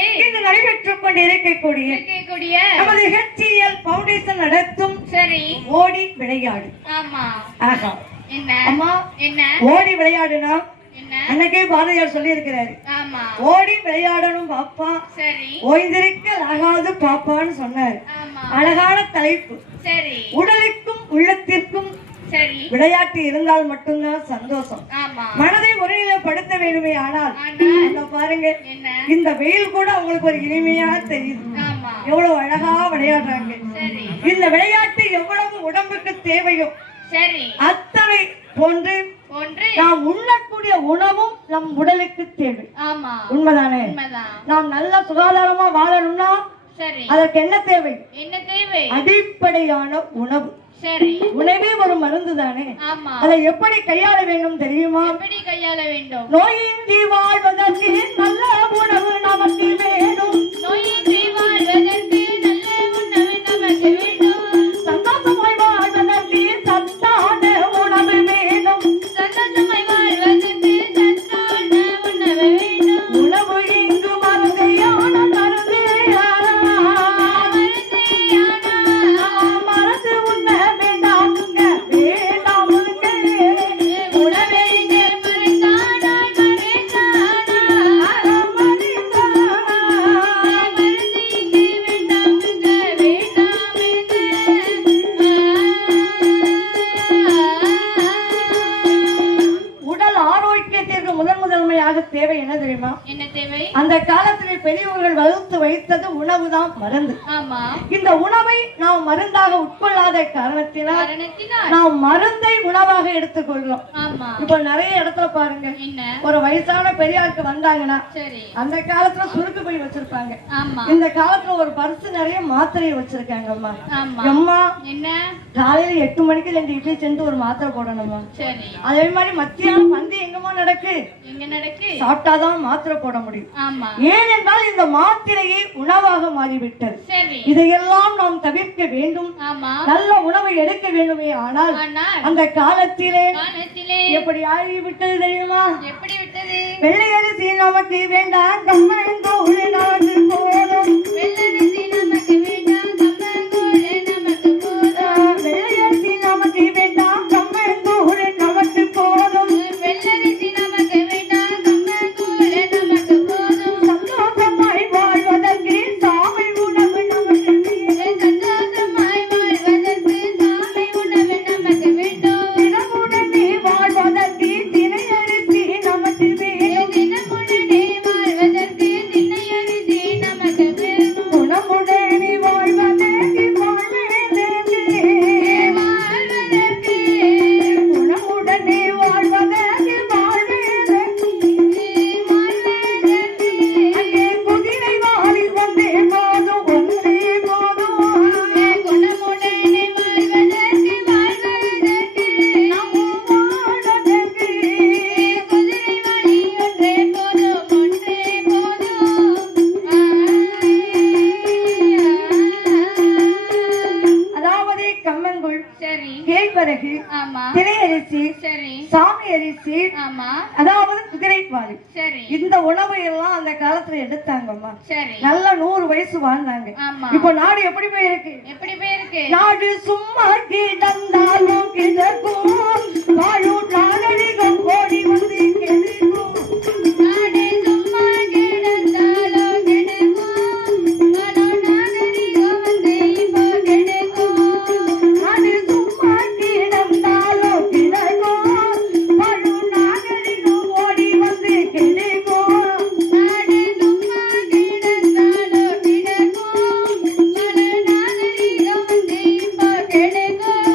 சரி. இங்கு நடைபெற்றுக் கொண்டு இருக்கக்கூடிய நமது HCL ஃபவுண்டேஷன் நடத்தும் சரி ஓடி விளையாடு. ஆமா. ஆஹா. என்ன அம்மா என்ன ஓடி விளையாடுனா என்ன அன்னைக்கே பாரதியார் சொல்லி இருக்கிறாரு. ஆமா. ஓடி விளையாடணும் பாப்பா, சரி. ஓய்ந்திருக்க ஆகாது பாப்பான்னு சொன்னாரு. ஆமா. அழகான தலைப்பு. சரி. உடலுக்கும் உள்ளத்திற்கும் சரி விளையாட்டு இருந்தால் மட்டும்தான் சந்தோஷம். ஆமா. மனதை ஒருநிலைப்படுத்த வேண்டுமே. ஆனால் பாருங்க, என்ன இந்த வெயில் கூட அவங்களுக்கு ஒரு இனிமையா தெரியுது. ஆமா. எவ்வளவு அழகா விளையாடுறாங்க. சரி. இந்த விளையாட்டு எவ்வளவு உடம்புக்கு தேவையோ சரி அத்தனை போன்று நாம் உண்ணக்கூடிய உணவும் நம் உடலுக்கு தேவை. ஆமா. உண்மைதானே? நாம் நல்ல சுகாதாரமா வாழணும்னா சரி அதற்கு என்ன தேவை? என்ன தேவை? அடிப்படையான உணவு. சரி. உணவே ஒரு மருந்து தானே. ஆமா. அதை எப்படி கையாள வேண்டும் தெரியுமா? எப்படி கையாள வேண்டும்? நோயின்றி வாழ்வதற்கு நல்ல உணவு நமக்கு வேணும். நோயின்றி வாழ்வதற்கு நல்ல உணவு நமக்கு வேண்டும். சந்தோஷமாய் வாழ்வதற்கு சத்தான உணவு வேணும். சந்தோஷமாய் வாழ்வதற்கு சத்தான உணவு வேணும். உணவு இங்கு மருந்தையான மருந்தையான மருந்து உண்ண வேண்டாமுங்க வேண்டாமுங்க. உணவே இங்கே மறைந்தானா மறைந்தானா மருந்து இங்கே வேண்டாமுங்க வேண்டாமுங்க. உடல் ஆரோக்கியத்திற்கு முதன்மையாக தேவை என்ன தெரியுமா? என்ன தேவை? அந்த காலத்திலே பெரியவர்கள் வகுத்து வைத்தது உணவுதான் மருந்து. ஆமா. இந்த உணவை நாம் மருந்தாக உட்கொள்ளாத காரணத்தினால் நாம் மருந்தை உணவாக எடுத்துக்கொள்கிறோம். ஆமா. இப்ப நிறைய இடத்துல பாருங்க, என்ன ஒரு வயசான பெரியாருக்கு வந்தாங்கன்னா சரி அந்த காலத்துல சுருக்கு பை வச்சிருப்பாங்க. ஆமா. இந்த காலத்துல ஒரு பர்ஸ் நிறைய மாத்திரை வச்சிருக்காங்க. அம்மா ஆமா. அம்மா என்ன காலையில 8 மணிக்கு 2 இட்லி சென்று ஒரு மாத்திரை போடணுமா? சரி. அதே மாதிரி மத்தியானம் வந்து எங்கம்மா நடக்கு? எங்க நடக்கு? சாப்பிட்டாதான் மாத்திரை போட முடியும். ஆமா. ஏனென்றால் இந்த மாத்திரையை உணவாக மாறிவிட்டது. சரி. இதையெல்லாம் நாம் தவிர்க்க வேண்டும். ஆமா. நல்ல உணவை எடுக்க வேண்டுமே. ஆனால் அந்த காலத்திலே எப்படி ஆகிவிட்டது தெரியுமா? எப்படி விட்டது? வெள்ளை அரிசி நமக்கு வேண்டாம், கம்மங்கூழ் நமக்கு போதும். வெள்ளரிசி நமக்கு வேண்டாம், கம்மங்கூழ் நமக்கு போதும். வெள்ளை அரிசி நமக்கு வேண்டாம், கம்மங்கூழ் நமக்கு போதும். வெள்ளரிசி நமக்கு வேண்டாம், கம்மங்கூழ் நமக்கு போதும். சந்தோஷமாய் வாழ்வதற்கு சாமை உணவு நமக்கு வேண்டும். சந்தோஷமாய் வாழ்வதற்கு சாமை உணவு நமக்கு வேண்டும். தினமுடனே வாழ்வதற்கு தினை அரிசி நமக்கு வேண்டும். தினமுடனே வாழ்வதற்கு தினை அரிசி நமக்கு வேணும். குணமுடனே வாழ்வதற்கு வாழ்வதற்கு வாழ்வதற்கு குணமுடனே வாழ்வதற்கு வாழ்வதற்கு அங்கே குதிரை வாழில் ஒன்றே போதும், ஒன்றே போதும். குணமுடனே வாழ்வதற்கு வாழ்வதற்கு நாம் வாழ்வதற்கு குதிரை வழி ஒன்றே போதும், ஒன்றே போதும். அதாவது கம்மங்கூழ், சரி. கேழ்வரகு, ஆமா. தினை அரிசி, சரி. சாமி அரிசி, ஆமா. அதாவது குதிரை வாழி, சரி. இந்த உணவை எல்லாம் அந்த காலத்துல எடுத்தாங்கம்மா. சரி. நல்ல 100 வயசு வாழ்ந்தாங்க. ஆமா. இப்போ நாடு எப்படி போயிருக்கு? எப்படி போயிருக்கு? நாடு சும்மா கிடந்தாலும் கிடக்கும், வாழும் நாகரிகம் ஓடி வந்து கெடுக்கும். நாடே சும்மா கிடந்தாலோ கிடக்கும், வாழும் நாகரிகம் வந்து இப்போ கிடக்கும். நாடு சும்மா கிடந்தாலும் கிடக்கும், வாழும் நாகரிகம் ஓடி வந்து கெடுக்கும். நாடே சும்மா கிடந்தாலோ கிடக்கும், வாழும் நாகரிகம் வந்து இப்போ கிடக்கும்.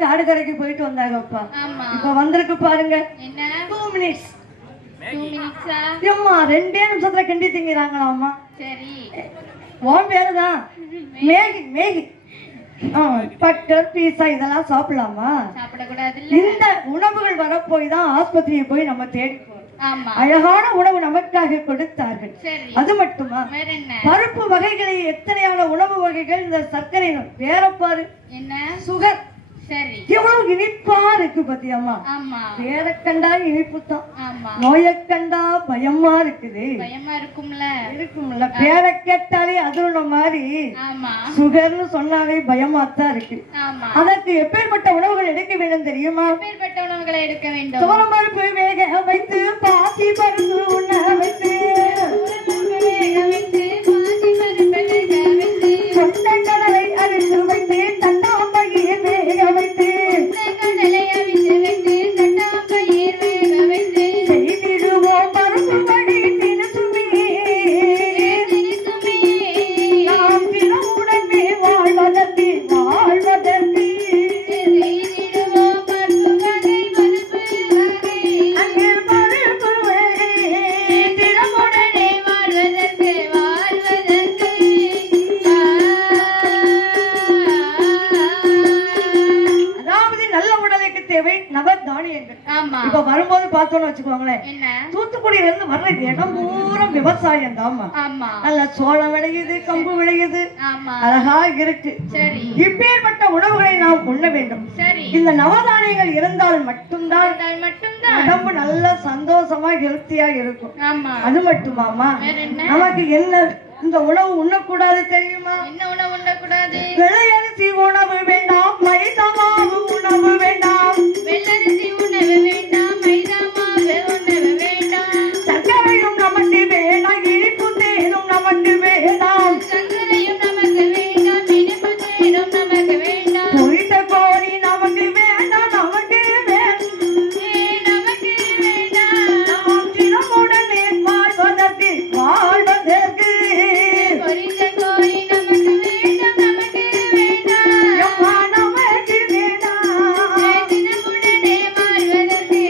காடு கரைக்கு போயிட்டு வந்தாங்கப்பா. ஆமா. இப்ப வந்திருக்கு பாருங்க. என்ன 2 மினிட்ஸ். 2 மினிட்ஸா? ஏம்மா 2 நிமிஷத்துல கிண்டி திங்கிறாங்களாம்மா. சரி. உன் பேருதான் மேகி. மேகி பட்டர் பீஸா இதெல்லாம் சாப்பிடலாமா? சாப்பிடக்கூடாது. இந்த உணவுகள் வரப்போய் தான் ஆஸ்பத்திரியை போய் நம்ம தேடி போறோம். ஆமா. அழகான உணவு நமக்காக கொடுத்தார்கள். சரி. அது மட்டுமா, வேற என்ன? பருப்பு வகைகளை எத்தனையான உணவு வகைகள். இந்த சர்க்கரை வேற பாரு, என்ன சுகர். சரி. எவ்வளவு இனிப்பா இருக்கு பத்தியம்மா. ஆமா. பேரை கண்டா இனிப்பு தான், ஆமா. நோயை கண்டா பயமா இருக்குது. பயமா இருக்கும்ல. இருக்கும்ல. பேரை கேட்டாலே அதுல மாதிரி ஆமா. சுகர்னு சொன்னாலே பயமா தான் இருக்கு. ஆமா. அதற்கு எப்பேற்பட்ட உணவுகள் எடுக்க வேண்டும் தெரியுமா? எப்பேற்பட்ட உணவுகளை எடுக்க வேண்டும்? துவரம் பருப்பு வேக வைத்து, பாசி பருப்பு உண்ண வைத்து, வேக வைத்து, பாசி பருப்பு வேக வைத்து, கொண்டை கடலை அரைத்து வைத்து, தட்டாம்பயிர் வேக வைத்து, கடலை அவித்து வைத்து, தட்டாம்பயிர் வேக வைத்து, செய்திடுவோம் பருப்பு வடை தினசுமே. தினசுமே நாம் தினமுடனே வாழ்வதற்கு செய்திடுவோம் பருப்பு வகை, பருப்பு வகை. அங்கே பருப்பு வகை தினமுடனே வாழ்வதற்கு அதாவது நல்ல உடலுக்கு தேவை நவதானியங்கள். ஆமா. இப்ப வரும்போது பார்த்தோம்னு வச்சுக்கோங்களேன், என்ன? தூத்துக்குடியில இருந்து வர்ற இடம் பூரா விவசாயம் தான்மா. ஆமா. நல்ல சோளம் விளையுது, கம்பு விளையுது, ஆமா. அழகா இருக்கு. சரி. இப்பேற்பட்ட உணவுகளை நாம் உண்ண வேண்டும். சரி. இந்த நவதானியங்கள் இருந்தால் மட்டும்தான் இருந்தால் மட்டும்தான். உடம்பு நல்ல சந்தோஷமா ஹெல்த்தியா இருக்கும். ஆமா. அது மட்டுமாமா, வேற என்ன? நமக்கு என்ன இந்த உணவு உண்ணக்கூடாது தெரியுமா? என்ன உணவு உண்ணக்கூடாது? வெள்ளையரிசி உணவு வேண்டாம், மைதா மாவு உணவு வேண்டாம், வெள்ளரிசி உணவு வேண்டாம், மைதா மாவு உணவு வேண்டாம், சர்க்கரையும் நமக்கு வேண்டாம், இனிப்பு தேனும் நமக்கு வேண்டாம், சர்க்கரையும் நமக்கு வேண்டாம், இனிப்பு தேனும் நமக்கு வேண்டாம், பொரித்த கோழி நமக்கு வேண்டாம், நமக்கு வேண்டாம். நமக்கு வேண்டாம், நாம் தினமுடனே வாழ்வதற்கு பொரித்த கோழி நமக்கு வேண்டாம், நமக்கு வேண்டாம், எம்மா நமக்கு வேண்டாம். தினமுடனே வாழ்வதற்கு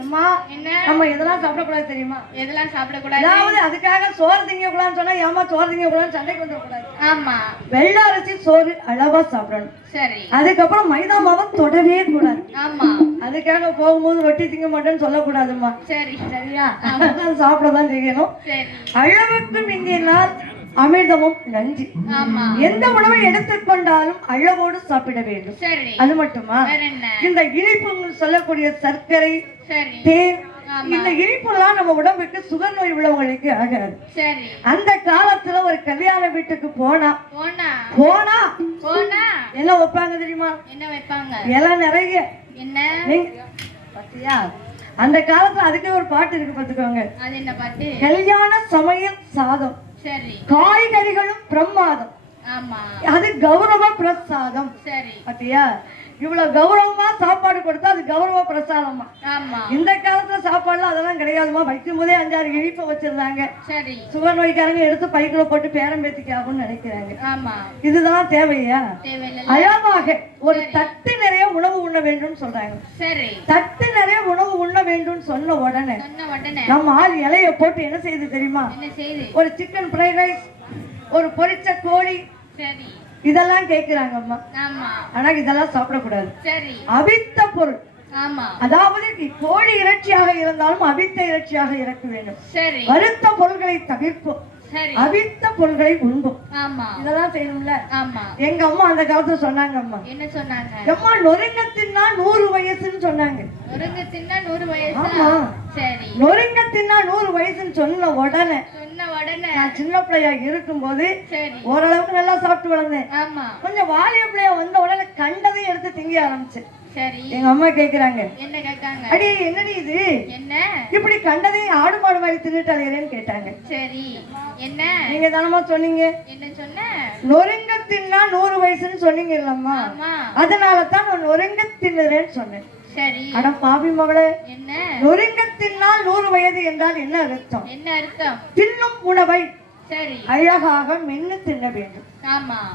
எம்மா, என்ன? நம்ம இதெல்லாம் சாப்பிடக்கூடாது தெரியுமா? எதெல்லாம் சாப்பிடக்கூடாது? அதாவது அதுக்காக சோறு திங்கக்கூடாதுன்னு சொன்னா ஏமா சோறு திங்கக்கூடாதுன்னு சண்டைக்கு வந்துடக்கூடாது. ஆமா. வெள்ளை அரிசி சோறு அளவா சாப்பிடணும். சரி. அதுக்கப்புறம் மைதா மாவை தொடவே கூடாது. ஆமா. அதுக்காக போகும்போது ரொட்டி திங்க மாட்டேன்னு சொல்லக்கூடாதுமா. சரி. சரியா? அதெல்லாம் சாப்பிடதான் செய்யணும். சரி. அளவுக்கு மிஞ்சினால் அமிர்தமும் நஞ்சு. ஆமா. எந்த உணவை எடுத்துக்கொண்டாலும் அளவோடு சாப்பிட வேண்டும். சரி. அது மட்டுமா, வேற என்ன? இந்த இனிப்பு சொல்லக்கூடிய சர்க்கரை, சரி. தேன், ஆமா. இந்த இனிப்புலாம் நம்ம உடம்புக்கு சுகர் நோய் உள்ளவங்களுக்கு ஆகாது. சரி. அந்த காலத்துல ஒரு கல்யாண வீட்டுக்கு போனா போனா போனா போனா என்ன வைப்பாங்க தெரியுமா? என்ன வைப்பாங்க? இலை நிறைய. என்ன? நீங்க பாத்தியா? அந்த காலத்துல அதுக்கே ஒரு பாட்டு இருக்கு பாத்துக்கோங்க. அது என்ன பாட்டு? கல்யாண சமையல் சாதம், சரி. காய்கறிகளும் பிரமாதம், ஆமா. அது கௌரவ பிரசாதம். சரி. பாத்தியா? இவ்வளவு கௌரவமா சாப்பாடு கொடுத்தா அது கௌரவ பிரசாதமா. ஆமா. இந்த காலத்துல சாப்பாடுலாம் அதெல்லாம் கிடையாதுமா. வைக்கும் போதே 5-6 இனிப்பை வச்சிருந்தாங்க. சரி. சுகர் நோய்க்காரங்க எடுத்து பைக்குல போட்டு பேரம் பேத்திக்கு ஆகும்னு நினைக்கிறாங்க. ஆமா. இதுதான் தேவையா? தேவையில்லை. அளவாக ஒரு தட்டு நிறைய உணவு உண்ண வேண்டும் சொல்றாங்க. சரி. தட்டு நிறைய உணவு உண்ண வேண்டும் சொன்ன உடனே சொன்ன உடனே நம்ம ஆள் இலைய போட்டு என்ன செய்யுது தெரியுமா? என்ன செய்து? ஒரு சிக்கன் ஃப்ரைட் ரைஸ், ஒரு பொரிச்ச கோழி, சரி. இதெல்லாம் கேக்குறாங்க அம்மா. ஆமா. ஆனா இதெல்லாம் சாப்பிடக்கூடாது. சரி. அவித்த பொருள், ஆமா. அதாவது கோழி இறைச்சியாக இருந்தாலும் அவித்த இறைச்சியாக இருக்க வேண்டும். சரி. வறுத்த பொருள்களை தவிர்ப்போம், சரி. அவித்த பொருள்களை உண்போம். ஆமா. இதெல்லாம் செய்யணும்ல. ஆமா. எங்க அம்மா அந்த காலத்துல சொன்னாங்க அம்மா, என்ன சொன்னாங்க? அம்மா நொறுங்கத்தின்னா 100 வயசுன்னு சொன்னாங்க. ஒருங்க தின்னா 100 வயசா? ஆமா. சரி. நொறுங்கத்தின்னா 100 வயசுன்னு சொன்ன உடனே சொன்ன உடனே நான் சின்ன பிள்ளையா இருக்கும்போது சரி. ஓரளவுக்கு நல்லா சாப்பிட்டு வளர்ந்தேன். ஆமா. கொஞ்சம் வாலிய பிள்ளைய வந்த உடனே கண்டதையும் எடுத்து திங்க ஆரம்பிச்சேன். சரி. எங்க அம்மா கேக்குறாங்க, என்ன கேட்காங்க? அடி என்னடி இது, என்ன? இப்படி கண்டதையும் ஆடு மாடு மாதிரி தின்னுட்டாளேன்னு கேட்டாங்க. சரி. என்ன? நீங்க தானமா சொன்னீங்க என்ன சொன்ன? நொறுங்க தின்னா 100 வயசுன்னு சொன்னீங்க இல்லம்மா, ஆமா. அதனால தான் நான் நொறுங்க தின்னுறேன்னு சொன்னேன். சரி. அட பாவி மகளே, என்ன? நொறுங்க தின்னால் 100 வயது என்றால் என்ன அர்த்தம்? என்ன அர்த்தம்? தின்னும் உணவை சரி அழகாக மென்னு தின்ன வேண்டும். ஆமா